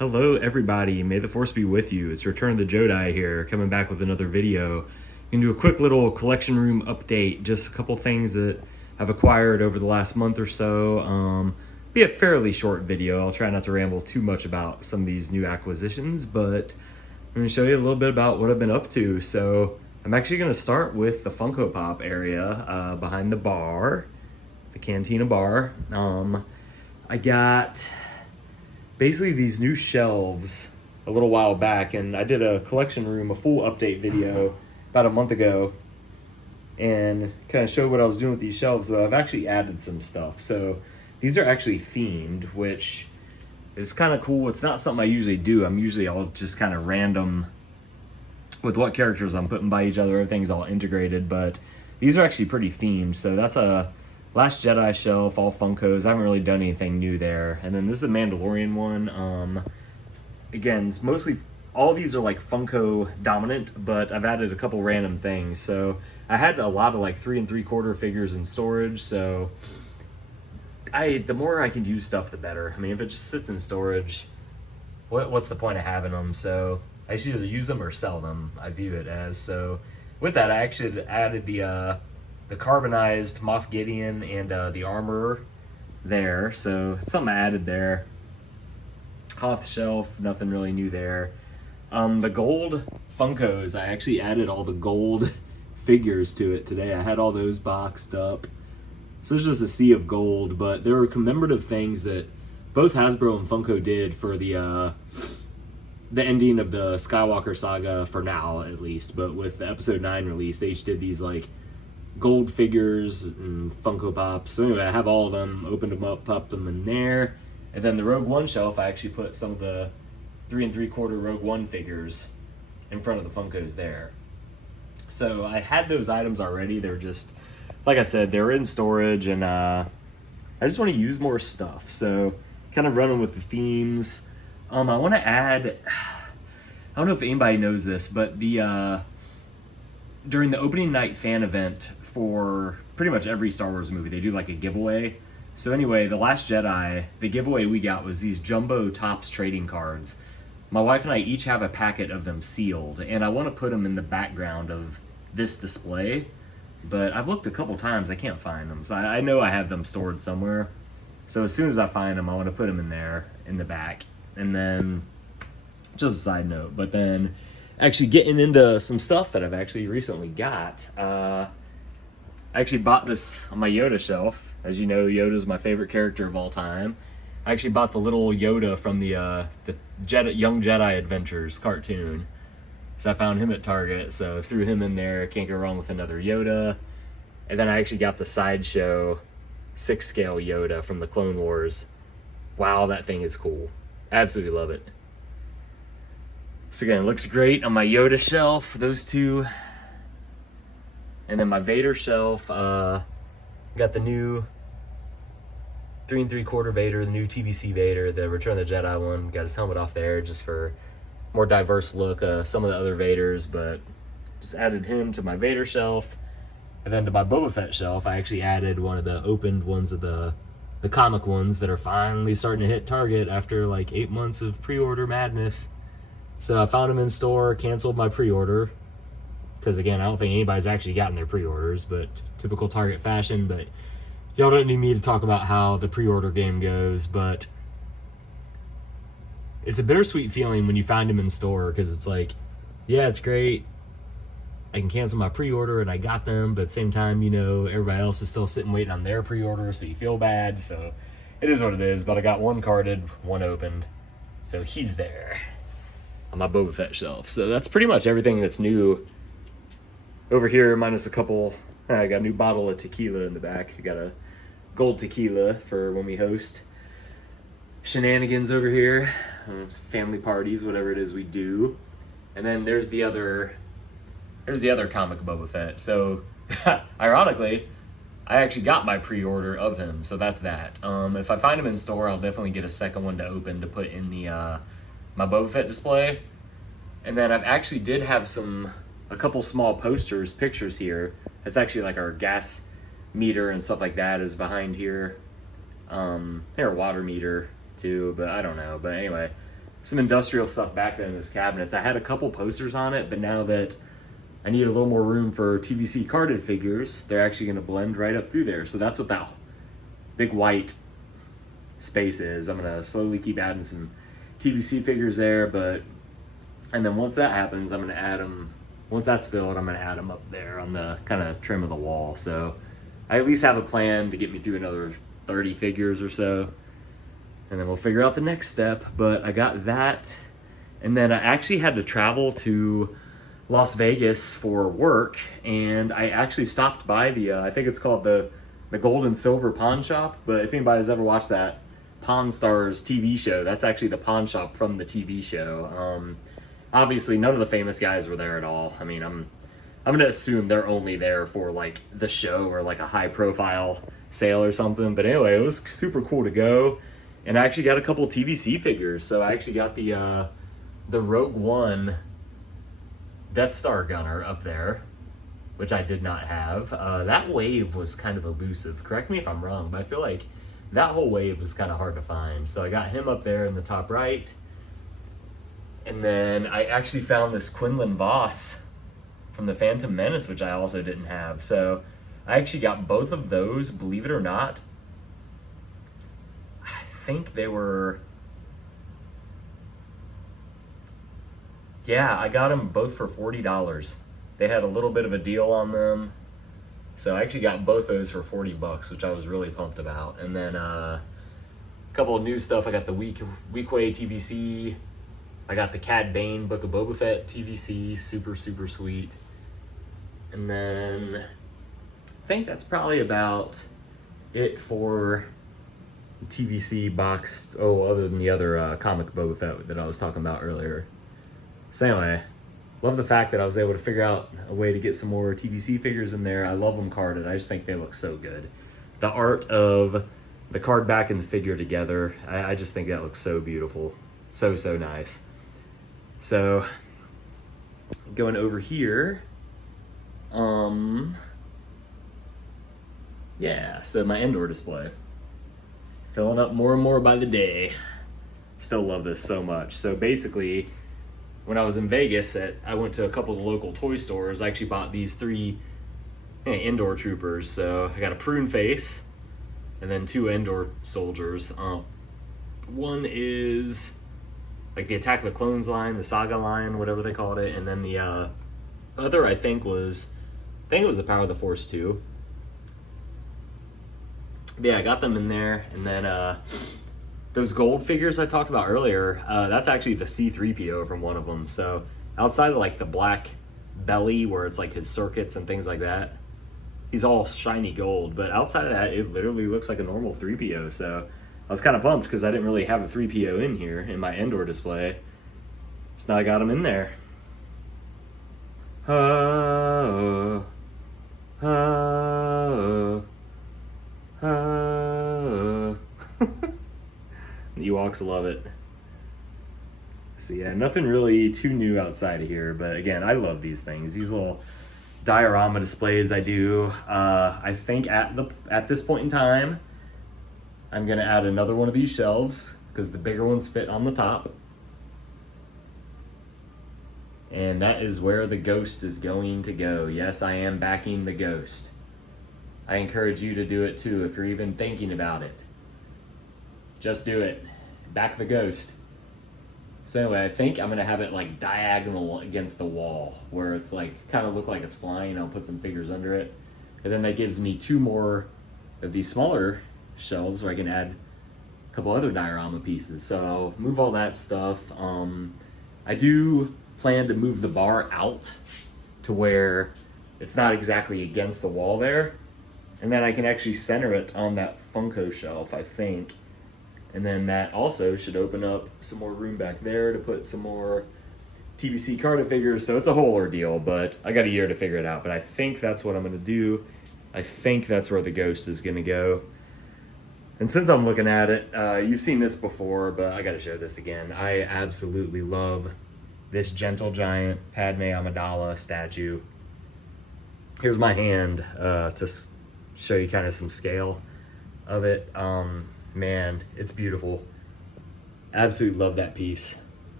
Hello everybody, may the force be with you. It's Return of the Jedi here, coming back with another video. Gonna do a quick little collection room update, just a couple things that I've acquired over the last month or so. Be a fairly short video. I'll try not to ramble too much about some of these new acquisitions, but I'm gonna show you a little bit about what I've been up to. So I'm actually gonna start with the Funko Pop area behind the bar, the Cantina bar. I got basically these new shelves a little while back, and I did a collection room, a full update video about a month ago, and kind of showed what I was doing with these shelves. But I've actually added some stuff. So these are actually themed, which is kind of cool. It's not something I usually do. I'll just kind of random with what characters I'm putting by each other. Everything's all integrated, but these are actually pretty themed. So that's a Last Jedi shelf, all Funkos. I haven't really done anything new there. And then this is a Mandalorian one. Again, it's mostly, all these are like Funko dominant, but I've added a couple random things. So I had a lot of like 3 3/4 figures in storage, so the more I can use stuff, the better. I mean, if it just sits in storage, what's the point of having them? So I should either use them or sell them, I view it as. So with that, I actually added the carbonized Moff Gideon and the armorer there, so it's something I added there. Hoth shelf, nothing really new there. The gold Funkos, I actually added all the gold figures to it today. I had all those boxed up, so it's just a sea of gold. But there were commemorative things that both Hasbro and Funko did for the ending of the Skywalker saga, for now at least. But with the Episode 9 release, they each did these like gold figures and Funko Pops. So anyway, I have all of them, opened them up, popped them in there. And then the Rogue One shelf, I actually put some of the 3 3/4 Rogue One figures in front of the Funkos there. So I had those items already. They were just, like I said, they were in storage, and I just want to use more stuff. So kind of running with the themes. I want to add, I don't know if anybody knows this, but during the opening night fan event for pretty much every Star Wars movie, they do like a giveaway. So anyway, The Last Jedi, the giveaway we got was these jumbo Topps trading cards. My wife and I each have a packet of them sealed, and I want to put them in the background of this display, but I've looked a couple times, I can't find them. So I know I have them stored somewhere. So as soon as I find them, I want to put them in there in the back. And then, just a side note, but then actually getting into some stuff that I've actually recently got. I actually bought this on my Yoda shelf. As you know, Yoda's my favorite character of all time. I actually bought the little Yoda from the Young Jedi Adventures cartoon. So I found him at Target, so threw him in there. Can't go wrong with another Yoda. And then I actually got the Sideshow 6-scale Yoda from the Clone Wars. Wow, that thing is cool. Absolutely love it. So again, it looks great on my Yoda shelf, those two. And then my Vader shelf, got the new 3 3/4 Vader, the new TVC Vader, the Return of the Jedi one. Got his helmet off there just for more diverse look. Some of the other Vaders, but just added him to my Vader shelf. And then to my Boba Fett shelf, I actually added one of the opened ones of the comic ones that are finally starting to hit Target after like 8 months of pre-order madness. So I found them in store, canceled my pre-order, because again, I don't think anybody's actually gotten their pre-orders, but typical Target fashion. But y'all don't need me to talk about how the pre-order game goes, but it's a bittersweet feeling when you find them in store, because it's like, yeah, it's great, I can cancel my pre-order and I got them, but at the same time, you know, everybody else is still sitting waiting on their pre-order, so you feel bad. So it is what it is. But I got one carded, one opened, so he's there on my Boba Fett shelf. So that's pretty much everything that's new over here, minus a couple. I got a new bottle of tequila in the back. I got a gold tequila for when we host shenanigans over here, family parties, whatever it is we do. And then there's the other comic Boba Fett. So ironically, I actually got my pre-order of him, so that's that. If I find him in store, I'll definitely get a second one to open to put in the my Boba Fett display. And then I've actually did have a couple small posters, pictures here. It's actually like our gas meter and stuff like that is behind here. Our water meter too, but I don't know. But anyway, some industrial stuff back there in those cabinets. I had a couple posters on it, but now that I need a little more room for TVC carded figures, they're actually going to blend right up through there. So that's what that big white space is. I'm going to slowly keep adding some TVC figures there, and then once that happens, I'm going to add them. Once that's filled, I'm going to add them up there on the kind of trim of the wall. So I at least have a plan to get me through another 30 figures or so, and then we'll figure out the next step. But I got that, and then I actually had to travel to Las Vegas for work, and I actually stopped by the I think it's called the Gold and Silver Pawn Shop. But if anybody's ever watched that Pawn Stars TV show, that's actually the pawn shop from the TV show. Obviously none of the famous guys were there at all. I mean, I'm gonna assume they're only there for like the show or like a high profile sale or something. But anyway, it was super cool to go, and I actually got a couple TVC figures. So I actually got the Rogue One Death Star gunner up there, which I did not have. That wave was kind of elusive. Correct me if I'm wrong, but I feel like that whole wave was kind of hard to find. So I got him up there in the top right. And then I actually found this Quinlan Voss from the Phantom Menace, which I also didn't have. So I actually got both of those, believe it or not. I think they were... Yeah, I got them both for $40. They had a little bit of a deal on them. So I actually got both those for $40, which I was really pumped about. And then a couple of new stuff. I got the Weequay TVC. I got the Cad Bane Book of Boba Fett TVC, super, super sweet. And then I think that's probably about it for the TVC box. Oh, other than the other comic Boba Fett that I was talking about earlier. So anyway, love the fact that I was able to figure out a way to get some more TVC figures in there. I love them carded. I just think they look so good. The art of the card back and the figure together, I just think that looks so beautiful. So, so nice. So, going over here, yeah, so my Endor display. Filling up more and more by the day. Still love this so much. So basically, when I was in Vegas, I went to a couple of the local toy stores. I actually bought these 3 Endor troopers. So I got a prune face, and then 2 Endor soldiers. One is like the Attack of the Clones line, the Saga line, whatever they called it, and then the other I think it was the Power of the Force 2. But yeah, I got them in there, and then those gold figures I talked about earlier, that's actually the C-3PO from one of them. So outside of like the black belly where it's like his circuits and things like that, he's all shiny gold. But outside of that, it literally looks like a normal 3PO. So I was kind of pumped because I didn't really have a 3PO in here in my Endor display. So now I got him in there. Oh, oh, oh. The Ewoks love it. So yeah, nothing really too new outside of here, but again, I love these things. These little diorama displays I do. I think at this point in time, I'm gonna add another one of these shelves because the bigger ones fit on the top. And that is where the Ghost is going to go. Yes, I am backing the Ghost. I encourage you to do it too if you're even thinking about it. Just do it. Back the Ghost. So anyway, I think I'm gonna have it like diagonal against the wall where it's like kind of look like it's flying. I'll put some figures under it. And then that gives me 2 more of these smaller shelves where I can add a couple other diorama pieces. So I'll move all that stuff. I do plan to move the bar out to where it's not exactly against the wall there. And then I can actually center it on that Funko shelf, I think. And then that also should open up some more room back there to put some more TVC carded figures. So it's a whole ordeal, but I got a year to figure it out. But I think that's what I'm gonna do. I think that's where the Ghost is gonna go. And since I'm looking at it, you've seen this before, but I gotta show this again. I absolutely love this Gentle Giant Padme Amidala statue. Here's my hand to show you kind of some scale of it. Man, it's beautiful. Absolutely love that piece.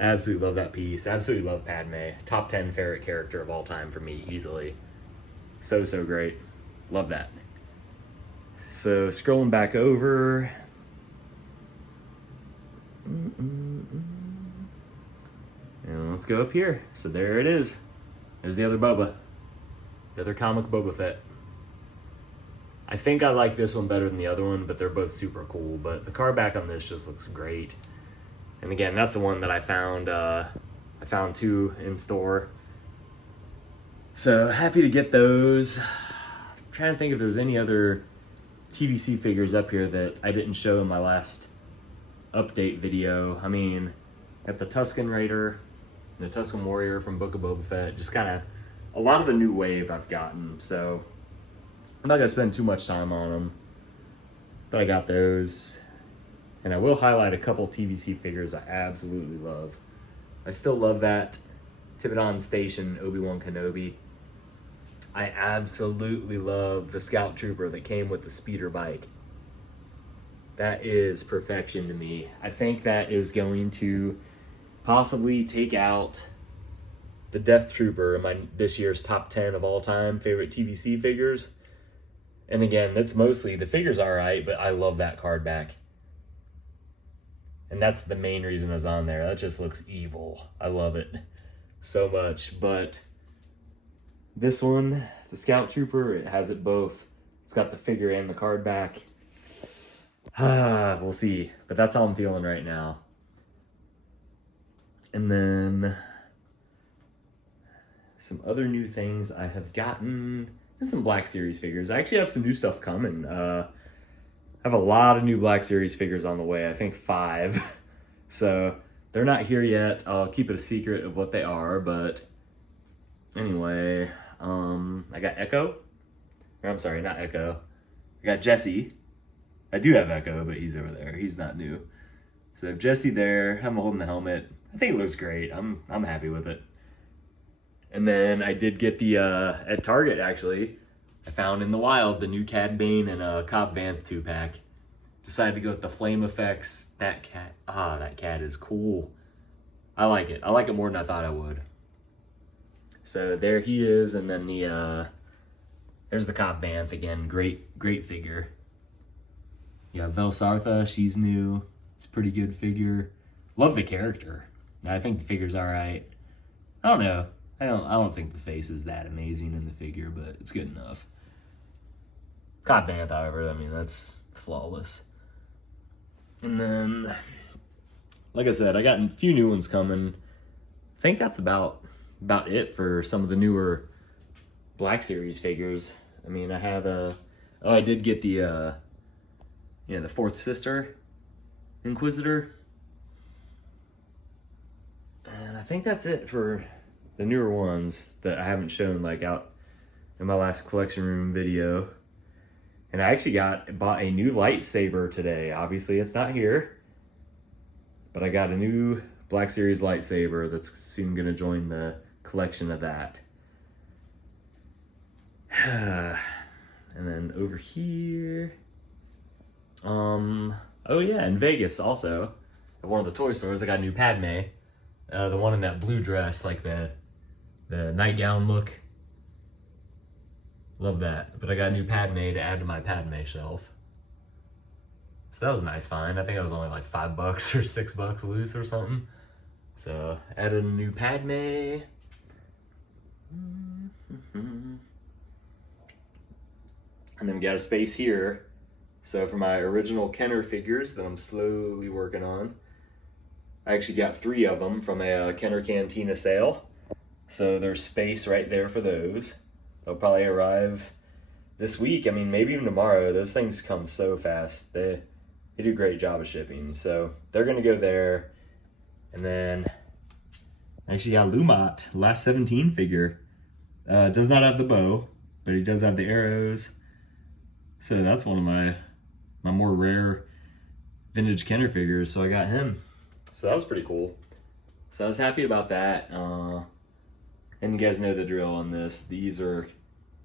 Absolutely love that piece. Absolutely love Padme. Top 10 favorite character of all time for me, easily. So, so great. Love that. So, scrolling back over. And let's go up here. So, there it is. There's the other Boba. The other comic Boba Fett. I think I like this one better than the other one, but they're both super cool. But the card back on this just looks great. And again, that's the one that I found. I found two in store. So happy to get those. I'm trying to think if there's any other TVC figures up here that I didn't show in my last update video. I mean, got the Tusken Raider, the Tusken Warrior from Book of Boba Fett. Just kind of a lot of the new wave I've gotten. So I'm not gonna spend too much time on them. But I got those. And I will highlight a couple TVC figures I absolutely love. I still love that Tiburon Station Obi-Wan Kenobi. I absolutely love the Scout Trooper that came with the speeder bike. That is perfection to me. I think that is going to possibly take out the Death Trooper in my this year's top 10 of all time favorite TVC figures. And again, that's mostly, the figure's all right, but I love that card back. And that's the main reason I was on there. That just looks evil. I love it so much. But this one, the Scout Trooper, it has it both. It's got the figure and the card back. We'll see. But that's how I'm feeling right now. And then some other new things I have gotten. Just some Black Series figures. I actually have some new stuff coming. I have a lot of new Black Series figures on the way. I think 5. So they're not here yet. I'll keep it a secret of what they are. But anyway, I got Echo. Or I'm sorry, not Echo. I got Jesse. I do have Echo, but he's over there. He's not new. So I have Jesse there. I'm holding the helmet. I think it looks great. I'm happy with it. And then I did get the at Target actually. I found in the wild the new Cad Bane and Cobb Vanth 2-pack. Decided to go with the flame effects. That cat is cool. I like it. I like it more than I thought I would. So there he is, and then there's the Cobb Vanth again. Great figure. Yeah, Velsartha, she's new. It's a pretty good figure. Love the character. I think the figure's all right. I don't know. I don't think the face is that amazing in the figure, but it's good enough. Cobb Vanth, however, I mean, that's flawless. And then, like I said, I got a few new ones coming. I think that's about it for some of the newer Black Series figures. I mean, I have I did get the the Fourth Sister Inquisitor. And I think that's it for the newer ones that I haven't shown like out in my last collection room video. And I actually bought a new lightsaber today. Obviously it's not here, but I got a new Black Series lightsaber that's soon gonna join the collection of that. And then over here, oh yeah, in Vegas also, at one of the toy stores, I got a new Padme, the one in that blue dress, like the nightgown look. Love that. But I got a new Padme to add to my Padme shelf. So that was a nice find. I think it was only like $5 or $6 loose or something. So added a new Padme. And then we got a space here. So for my original Kenner figures that I'm slowly working on, I actually got 3 of them from a Kenner Cantina sale. So there's space right there for those. They'll probably arrive this week. I mean, maybe even tomorrow. Those things come so fast. They do a great job of shipping. So they're going to go there. And then I actually got Lumat, last 17 figure. Does not have the bow, but he does have the arrows. So that's one of my more rare vintage Kenner figures. So I got him. So that was pretty cool. So I was happy about that. And you guys know the drill on this. These are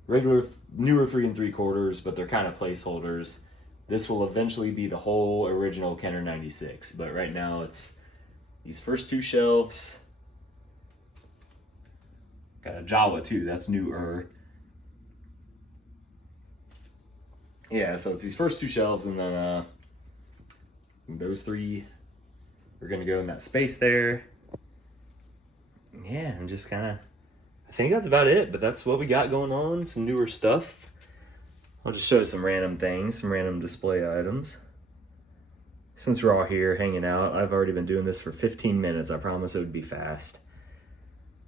regular, newer 3 3/4, but they're kind of placeholders. This will eventually be the whole original Kenner 96, but right now it's these first two shelves. Got a Jawa too, that's newer. Yeah, so it's these first two shelves, and then those three are gonna go in that space there. Yeah, and just kind of, I think that's about it, but that's what we got going on, some newer stuff. I'll just show some random things, some random display items. Since we're all here hanging out, I've already been doing this for 15 minutes. I promise it would be fast.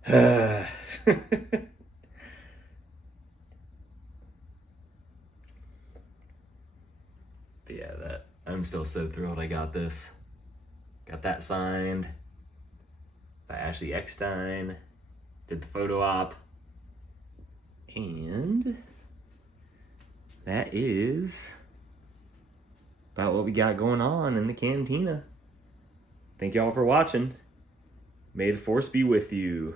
But yeah, I'm still so thrilled I got this. Got that signed by Ashley Eckstein. Did the photo op. And that is about what we got going on in the cantina. Thank y'all for watching. May the Force be with you.